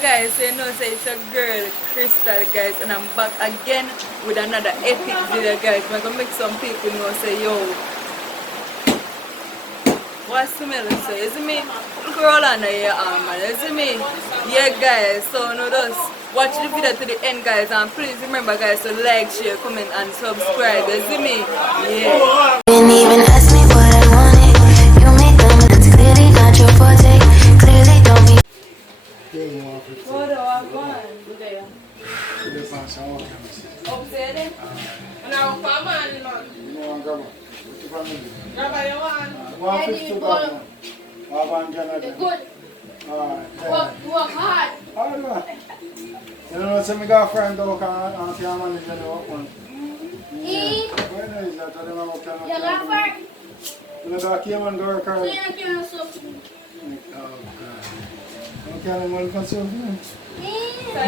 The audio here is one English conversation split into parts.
guys, so you know say it's a girl, Crystal guys, and I'm back again with another epic video guys. I'm gonna make some people know say yo. What's the smell so is it me? Roll under your arm man, is it me? Yeah guys, so no just watch the video to the end guys and please remember guys to like, share, comment and subscribe, is it me? Yeah. Didn't even ask me what I wanted. You make them, that's clearly not your forte. Clearly don't be. What do I want? There. Upstairs then? Now, come on, man. Grab your one. Good. Work hard. You know, some of my friends go and can manage the work one. Eat. Where is that? I don't know what kind of. You got work. You know, I came and go work hard. Clean up your soup. Oh, God. You can't even for something. Eat. Eh?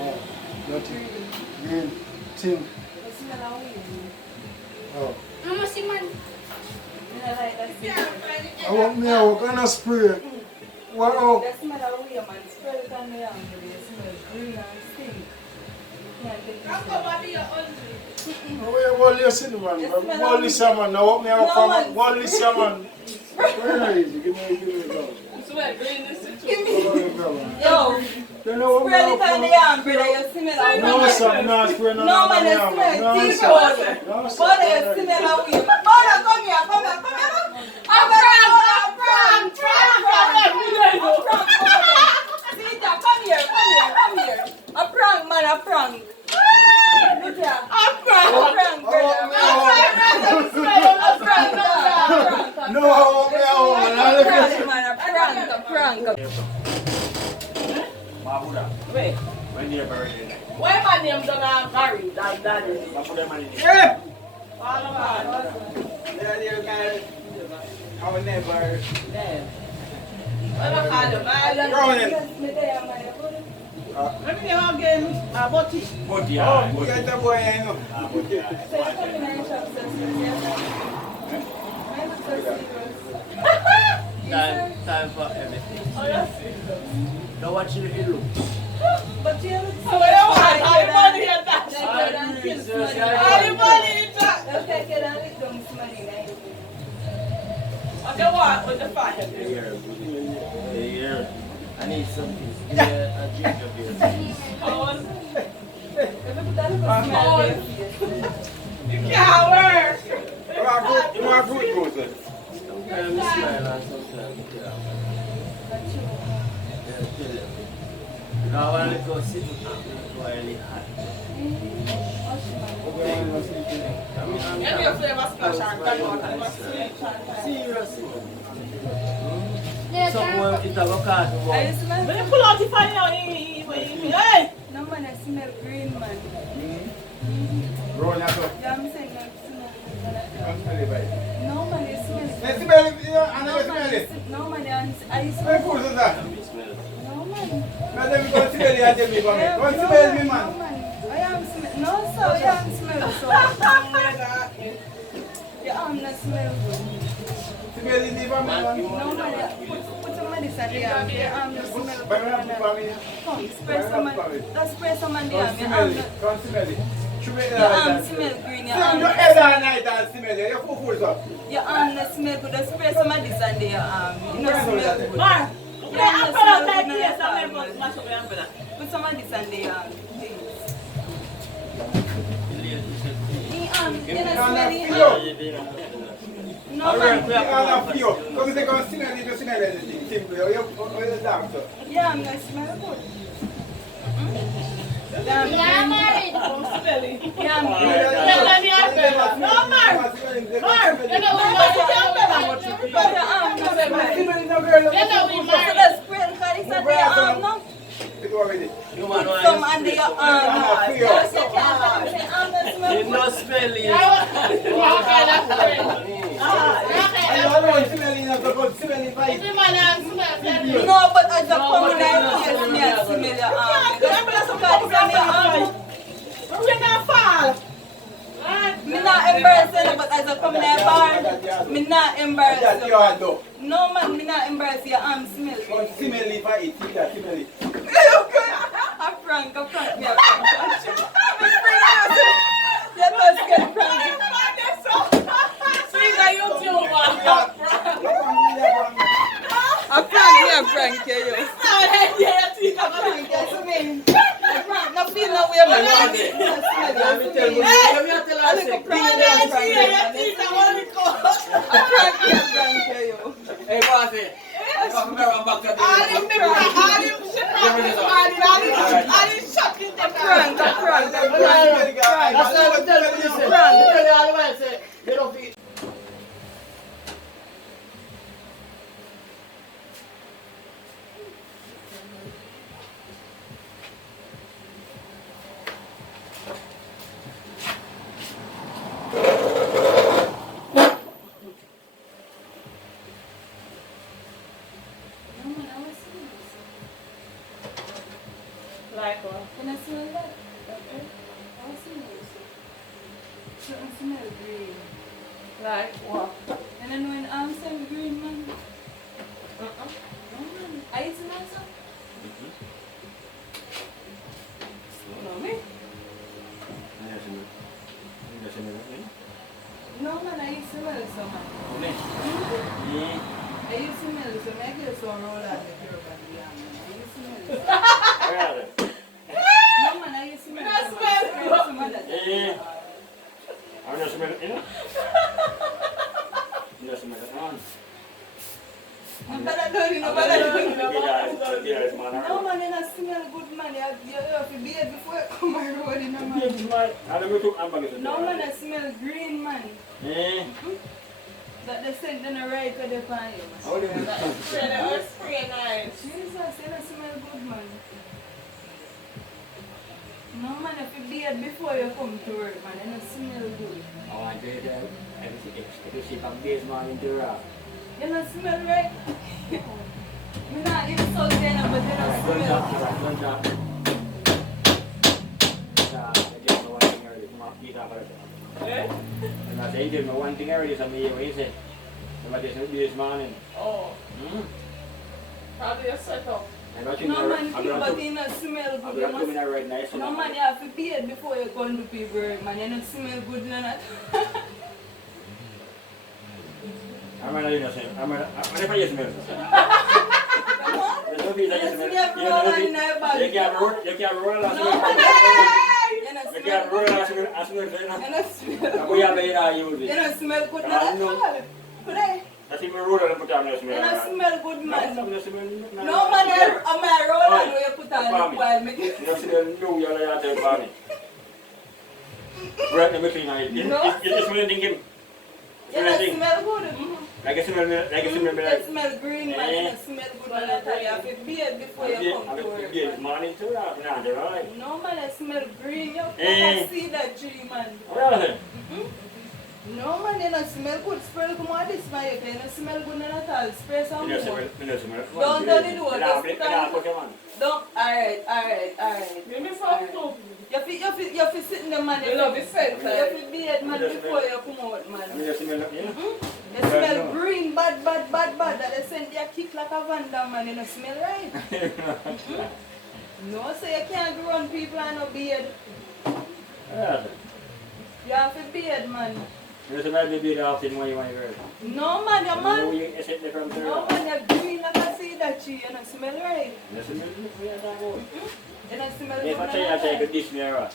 Oh, dirty. Green. Tin. Oh. I'm a man. I want me out. What kind of spray? What out? That smell of weird man, spread it on the arm, it smells green and stink. Come over to your husband. What you see, man? What is man? Now what me out from? What is man? Where is it? Give me a go. Sweat, green is Yo, You know what spread it on the arm, brother, you smell of No, sir, no, spray no. No man, you smell deep water. Brother, you smell of weed. Brother, come here. I'm prank. Peter, come here. A prank, man, a prank. Look here. A prank, brother. A prank. No, A prank. Mabuda, Wait, when you bury it, why my name don't marry like that? put them in Yeah. All about there, guys. Our neighbor. what I call them? Let me know again. Boti. But yeah, Oh, get the boy, I know. Time for everything. Oh, yes. Now watch it look. But you look So what you want? All the money in that. Like that kiss money. All the money in that. Okay, get on it, don't money, right? What you want with the fire? Here. I need something. Give me a ginger beer. Oh, Oh, you can't work. You want fruit juice? Sometimes I smile and sometimes I kill. Yeah, kill them. Now I want to go sit while it's hot. Give me a flavor splash and tell you what I'm Seriously. Yeah, Someone eat avocado. Are you smell? When you pull out the fire now, hey! No man, I smell green man. Roll that up. Yeah, I'm saying I smell Come smell it, buddy. no man, I smell Let's smell it, I never smell it. No man, I What smell food is that? no man. Let them go smell it and tell me about it. Go No smell me, man, man. no man. I am smell. No sir, I am smell so. Yeah, I'm not smell good. Smell it even, man. No man, put some medicine there. Yeah, I'm not smell But I'm good. for me. Come, spray some man. Let's spray some man there. Come Yeah, smell I'm it. not. Come smell it. Should be Your arm smell green. Your Turn your arm. head all night and smell it. Your food up. Your arm not smell good. Just spray some medicine there. Your arm. You not smell good. Mar, You I not put out smell that good. place. No, I'm no, going to smash up your umbrella. put some medicine there. Your arm, please. Your arm. You not smell it. No man. Come say come smell it, you smell anything. Simple. You're doctor. Yeah, I'm not smell good. Yeah, married. Yeah, I'm Tell them the umbrella. No, Mar. Mar, you know we must put the umbrella. But your arm not smell. You know we So married. let's spray because it's under your arm now. You man Put some under your arm now. Yeah. Yes, you can't tell me say arm not smell You good. no smell it. Okay, that's great. No, but as a permanent case, me I smell your arm. Because it's under your arm. We're not fall. Me not embarrassed, but as I come in the bar, me not embarrassed That's you. your hand though. No man, me not embarrassed your arm smell. But smell it for it. Yeah, smell it. A prank, me a prank. You're not scared prank. She's a YouTuber. A prank, yeah, you. No feel no way, man. Let me tell you. Let me tell I look a prank, yeah, you. Hey, bossy. Come back to the Prank. That's what I'm telling you. Tell you all the way, say, you don't feel. Like what? Can I smell that? I smell green. Like what? And then when I'm smell green, man. No, man. I smell some. No, me? No, man, I smell some, man. I smell some. I get some roll out the curb and beyond, man. I smell some. No, man, I smell some. I smell some of that. I'm not smelling it. Not smelling it. No, but I don't know. No, man, you not smell good, man. You have to be here before you come on road, you know, man. No, man, I smell green, man. That the scent in the right to the pan, man. Spray nice. Jesus, you don't smell good, man. No, man, if you be here before you come to work, man, you don't smell good. You don't smell right? Me not even so then, but you don't smell. And I say, give me one thing already, some of you, what you say? Somebody said this morning. Oh. Probably a setup. No, man, but you don't smell good. You must... No, man, you have to be here before you come to people, man. You don't smell good, none of I'm not even saying. I'm not even smell. You can't roll. You can't roll. You don't smell good, none at all. That's even roll and put on your smell. You don't smell good, man. No, No, man, I'm a roll and you put on the while make it. You smell new, you're not there for me. Right in the machine, you smell thinking. You don't smell good. Like it smell You smell green, man. You don't smell good, man. I tell you, you have to be here before you come to work, man. morning too, right? No, man, I smell green. You can't see that tree, man. No, man, you don't smell good. Spray come on this fire. You don't smell good none at all. Spray some more. Don't tell the door. Just put on. Don't. Alright. Give me some too. You have to sit in the man. You love the scent, You have to be here, man, before you come out, man. You smell green, bad. That they send you kick like a vandal, man. You don't smell right. No, so you can't go run people and no beard. You have to beard, man. You smell the beard often when you want to wear it. No, man, you're man. You sit there from there. No, man, you're green like I see that tree. You don't smell right. You smell You don't smell if I good. tell you, I take this mirror.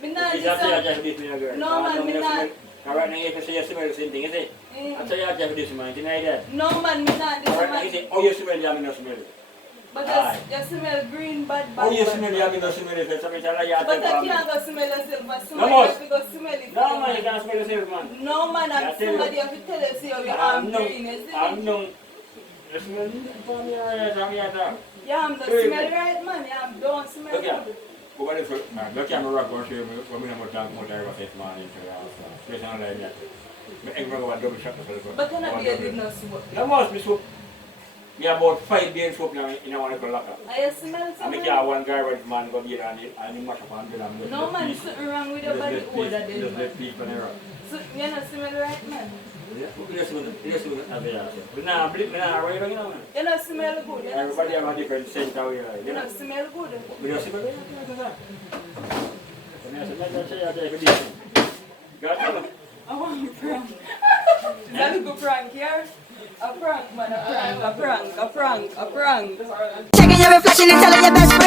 Me not If I tell you, I take this mirror, girl. No, man, me not. Alright, now if I say you smell the same thing, you say? I tell you, I take this man, deny that. No, man, me not. This Alright, now you man. say, oh, you smell, you don't smell it. But Aye. you smell green, bad. Oh, you smell, you don't smell it. So I tell you, I But take I it. can't go smell yourself, but No, somebody boss. have to go smell it. No, man, you can't smell yourself, man. No, man, I and tell you. somebody have to tell us your arm green, isn't it? I'm no. You smell from your eyes, from your top. Yeah, I'm not smell right, man. Yeah, don't smell Look here. good. What is it? Look here, I'm rock going to show you when we have talk about there was this man in the house. It's not like that. Everyone want double shot. But then I did not smoke. That must be soap. We have about 5 beers soap now in our locker. I smell I something. make one garbage man go beer and he mash up and bill and No, man, something wrong with your body odor then, just man. let people in there. So, you know, smell right, man? Yes, we now blip, we now right, you know. You know, smell good. You know, Everybody have a different scent how we are. you know, smell good. We just smell it. Got it? I want you prank. Is that a good prank here? A prank, man, a prank. Checking your reflection and telling your best friend.